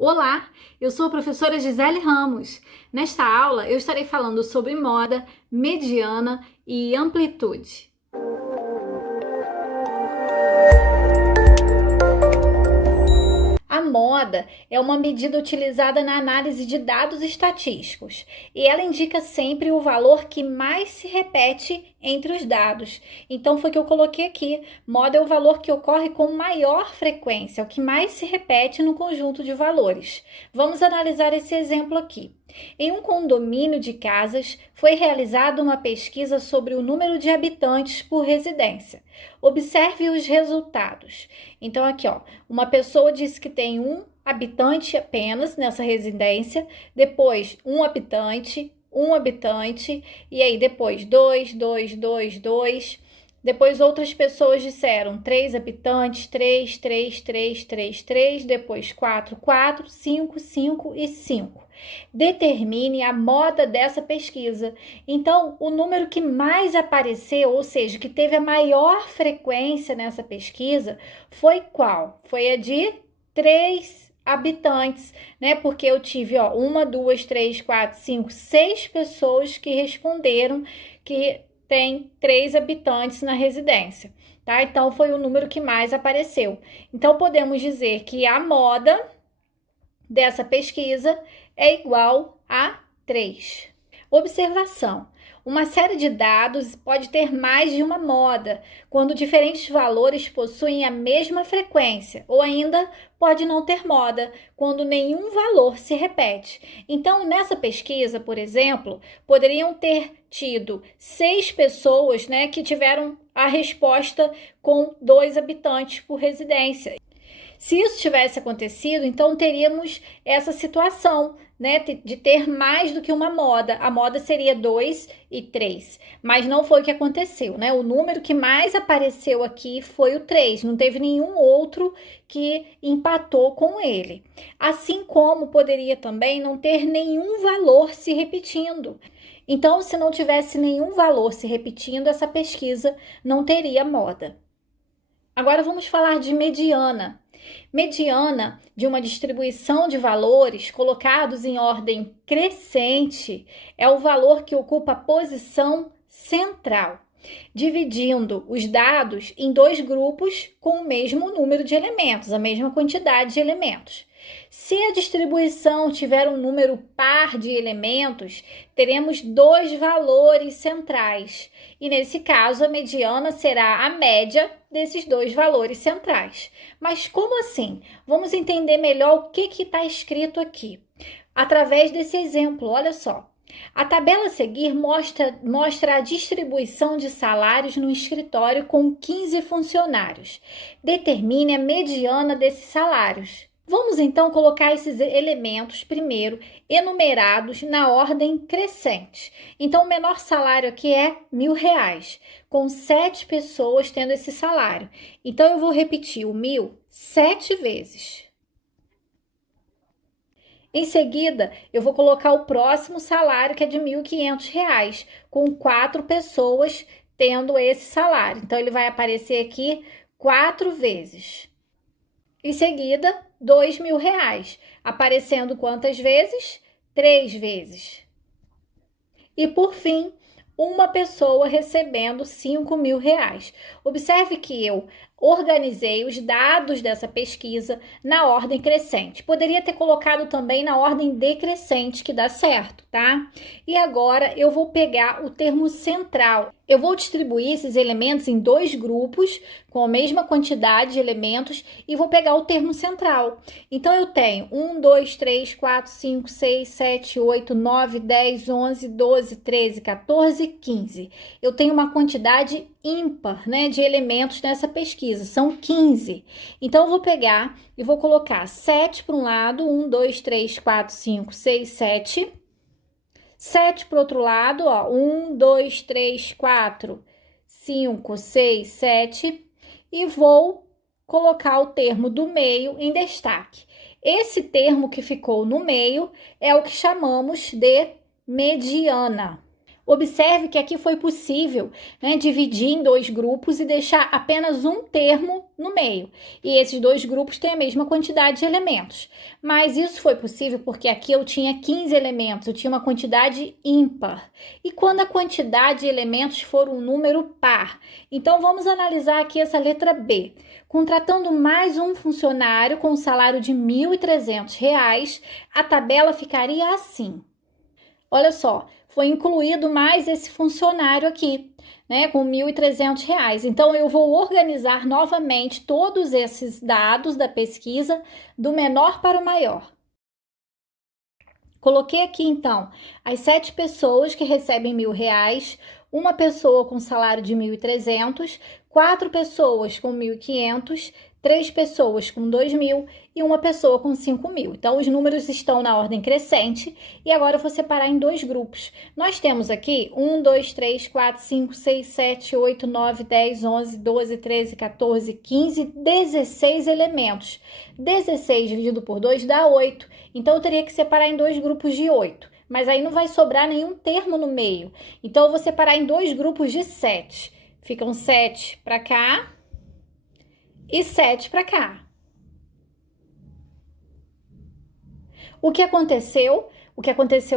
Olá, eu sou a professora Gisele Ramos. Nesta aula, eu estarei falando sobre moda, mediana e amplitude. A moda é uma medida utilizada na análise de dados estatísticos e ela indica sempre o valor que mais se repete entre os dados. Então, foi o que eu coloquei aqui. Moda é o valor que ocorre com maior frequência, o que mais se repete no conjunto de valores. Vamos analisar esse exemplo aqui. Em um condomínio de casas, foi realizada uma pesquisa sobre o número de habitantes por residência. Observe os resultados. Então, aqui, ó, uma pessoa disse que tem um habitante apenas nessa residência, depois um habitante, e aí depois dois. Depois outras pessoas disseram 3 habitantes, 3, depois 4, 5 e 5. Determine a moda dessa pesquisa. Então, o número que mais apareceu, ou seja, que teve a maior frequência nessa pesquisa, foi qual? Foi a de 3 habitantes, né? Porque eu tive, ó, 6 pessoas que responderam que tem 3 habitantes na residência, tá? Então, foi o número que mais apareceu. Então, podemos dizer que a moda dessa pesquisa é igual a 3. Observação. Uma série de dados pode ter mais de uma moda, quando diferentes valores possuem a mesma frequência, ou ainda pode não ter moda, quando nenhum valor se repete. Então, nessa pesquisa, por exemplo, poderiam ter tido 6 pessoas, né, que tiveram a resposta com 2 habitantes por residência. Se isso tivesse acontecido, então teríamos essa situação, né, de ter mais do que uma moda. A moda seria 2 e 3, mas não foi o que aconteceu, né? O número que mais apareceu aqui foi o 3, não teve nenhum outro que empatou com ele. Assim como poderia também não ter nenhum valor se repetindo. Então, se não tivesse nenhum valor se repetindo, essa pesquisa não teria moda. Agora vamos falar de mediana. Mediana de uma distribuição de valores colocados em ordem crescente é o valor que ocupa a posição central, dividindo os dados em 2 grupos com o mesmo número de elementos, a mesma quantidade de elementos. Se a distribuição tiver um número par de elementos, teremos 2 valores centrais. E nesse caso, a mediana será a média desses 2 valores centrais. Mas como assim? Vamos entender melhor o que está escrito aqui. Através desse exemplo, olha só. A tabela a seguir mostra a distribuição de salários no escritório com 15 funcionários. Determine a mediana desses salários. Vamos então colocar esses elementos primeiro enumerados na ordem crescente. Então, o menor salário aqui é R$1.000, com 7 pessoas tendo esse salário. Então, eu vou repetir o 1.000 7 vezes. Em seguida, eu vou colocar o próximo salário, que é de R$1.500, com 4 pessoas tendo esse salário. Então, ele vai aparecer aqui 4 vezes. Em seguida, R$2.000, aparecendo quantas vezes? 3 vezes. E por fim, uma pessoa recebendo R$5.000. Observe que eu organizei os dados dessa pesquisa na ordem crescente. Poderia ter colocado também na ordem decrescente, que dá certo, tá? E agora eu vou pegar o termo central. Eu vou distribuir esses elementos em 2 grupos com a mesma quantidade de elementos e vou pegar o termo central. Então, eu tenho 1, 2, 3, 4, 5, 6, 7, 8, 9, 10, 11, 12, 13, 14, 15. Eu tenho uma quantidade ímpar, né, de elementos nessa pesquisa, são 15. Então, eu vou pegar e vou colocar 7 para um lado, 1, 2, 3, 4, 5, 6, 7. 7 para o outro lado, ó, 1, 2, 3, 4, 5, 6, 7. E vou colocar o termo do meio em destaque. Esse termo que ficou no meio é o que chamamos de mediana. Observe que aqui foi possível, né, dividir em dois grupos e deixar apenas um termo no meio. E esses dois grupos têm a mesma quantidade de elementos. Mas isso foi possível porque aqui eu tinha 15 elementos, eu tinha uma quantidade ímpar. E quando a quantidade de elementos for um número par? Então, vamos analisar aqui essa letra B. Contratando mais um funcionário com um salário de R$ 1.300, a tabela ficaria assim. Olha só, foi incluído mais esse funcionário aqui, né, com R$ 1.300. Então, eu vou organizar novamente todos esses dados da pesquisa do menor para o maior. Coloquei aqui, então, as 7 pessoas que recebem R$ 1.000, uma pessoa com salário de 1.300, 4 pessoas com 1.500, 3 pessoas com 2.000 e uma pessoa com 5.000. Então, os números estão na ordem crescente e agora eu vou separar em dois grupos. Nós temos aqui 1, 2, 3, 4, 5, 6, 7, 8, 9, 10, 11, 12, 13, 14, 15, 16 elementos. 16 dividido por 2 dá 8. Então, eu teria que separar em dois grupos de 8. Mas aí não vai sobrar nenhum termo no meio. Então, eu vou separar em dois grupos de 7. Ficam 7 para cá e 7 para cá. O que aconteceu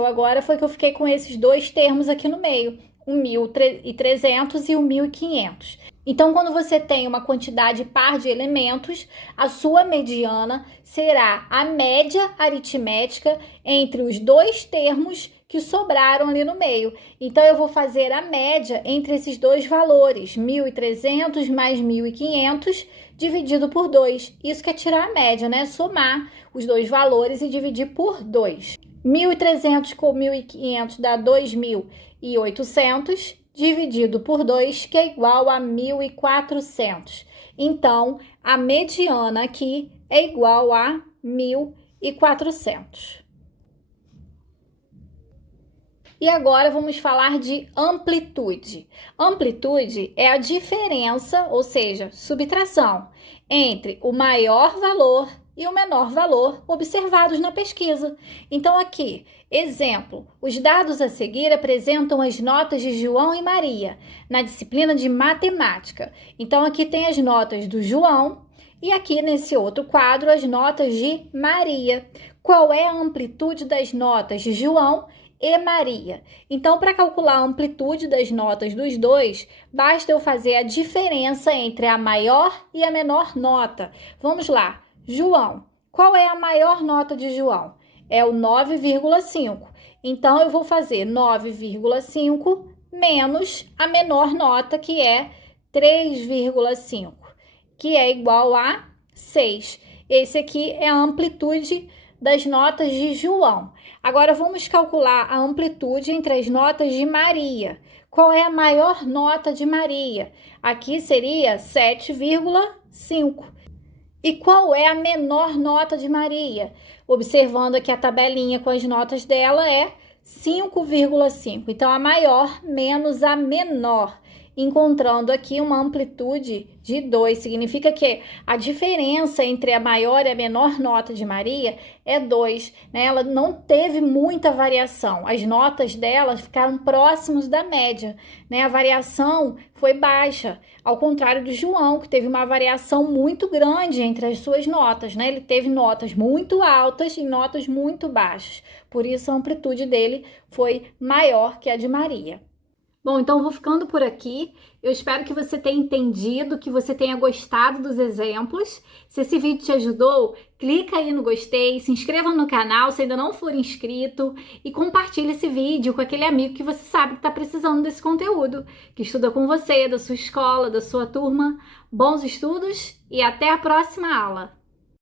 agora foi que eu fiquei com esses dois termos aqui no meio, o 1.300 e o 1.500. Então, quando você tem uma quantidade par de elementos, a sua mediana será a média aritmética entre os dois termos que sobraram ali no meio. Então, eu vou fazer a média entre esses dois valores, 1.300 mais 1.500, dividido por 2. Isso que é tirar a média, né? Somar os dois valores e dividir por 2. 1.300 com 1.500 dá 2.800, dividido por 2, que é igual a 1.400. Então, a mediana aqui é igual a 1.400. E agora vamos falar de amplitude. Amplitude é a diferença, ou seja, subtração, entre o maior valor e o menor valor observados na pesquisa. Então, aqui, exemplo, os dados a seguir apresentam as notas de João e Maria na disciplina de matemática. Então, aqui tem as notas do João e aqui nesse outro quadro as notas de Maria. Qual é a amplitude das notas de João e Maria? Então, para calcular a amplitude das notas dos dois, basta eu fazer a diferença entre a maior e a menor nota. Vamos lá. João, qual é a maior nota de João? É o 9,5. Então, eu vou fazer 9,5 menos a menor nota, que é 3,5, que é igual a 6. Esse aqui é a amplitude das notas de João. Agora, vamos calcular a amplitude entre as notas de Maria. Qual é a maior nota de Maria? Aqui seria 7,5. E qual é a menor nota de Maria? Observando aqui a tabelinha com as notas dela é 5,5. Então, a maior menos a menor, encontrando aqui uma amplitude de 2. Significa que a diferença entre a maior e a menor nota de Maria é 2, né? Ela não teve muita variação. As notas dela ficaram próximos da média, né? A variação foi baixa, ao contrário do João, que teve uma variação muito grande entre as suas notas, né? Ele teve notas muito altas e notas muito baixas. Por isso, a amplitude dele foi maior que a de Maria. Bom, então eu vou ficando por aqui. Eu espero que você tenha entendido, que você tenha gostado dos exemplos. Se esse vídeo te ajudou, clica aí no gostei, se inscreva no canal se ainda não for inscrito e compartilhe esse vídeo com aquele amigo que você sabe que está precisando desse conteúdo, que estuda com você, da sua escola, da sua turma. Bons estudos e até a próxima aula!